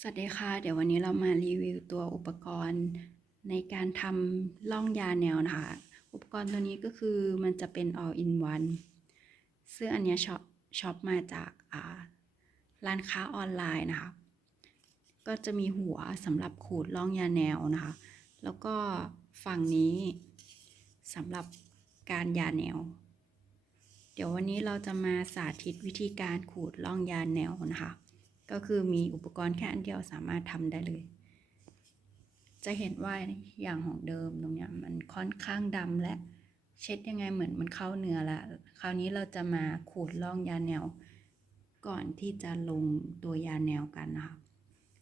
สวัสดีค่ะ เดี๋ยววันนี้เรามารีวิวตัวอุปกรณ์ในการทำล่องยาแนวนะคะ อุปกรณ์ตัวนี้ก็คือมันจะเป็น all in one ซึ่งอันนี้ช็อปช็อปมาจาการ้านค้าออนไลน์นะคะ ก็จะมีหัวสำหรับขูดล่องยาแนวนะคะ แล้วก็ฝั่งนี้สำหรับการยาแนว เดี๋ยววันนี้เราจะมาสาธิตวิธีการขูดล่องยาแนวนะคะ ก็คือมีอุปกรณ์แค่อันเดียวสามารถทำได้เลย จะเห็นว่าอย่างของเดิมตรงเนี้ยมันค่อนข้างดำและเช็ดยังไงเหมือนมันเข้าเนื้อละ คราวนี้เราจะมาขูดล่องยาแนว ก่อนที่จะลงตัวยาแนวกันนะคะ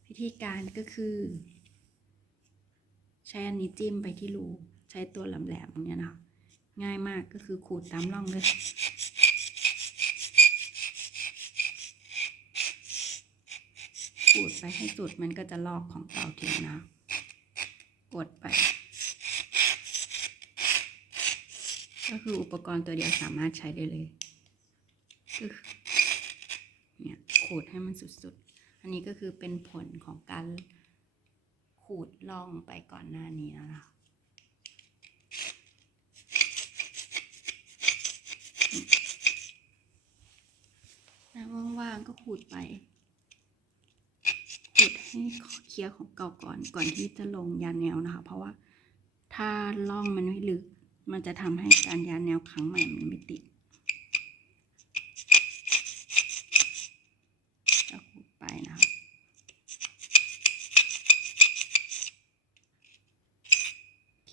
วิธีการก็คือ ใช้อันนี้จิ้มไปที่รู ใช้ตัวแหลมๆตรงเนี้ยนะคะง่ายมากก็คือขูดตามร่องเลย ขูดไปให้สุดมันก็จะลอกของเก่าทิ้งนะ กดไป ก็คืออุปกรณ์ตัวเดียวสามารถใช้ได้เลยก็เนี่ยขูดให้มันสุดๆ อันนี้ก็คือเป็นผลของการขูดล่องไปก่อนหน้านี้แล้วนะคะว่างๆก็ขูดไป ให้เคลียร์ของเก่าก่อนก่อนที่จะลงยานแนวนะคะ เพราะว่าถ้าล่องมันไม่ลึก มันจะทำให้การยานแนวครั้งใหม่มันไม่ติดจะขูดไปนะคะโอเค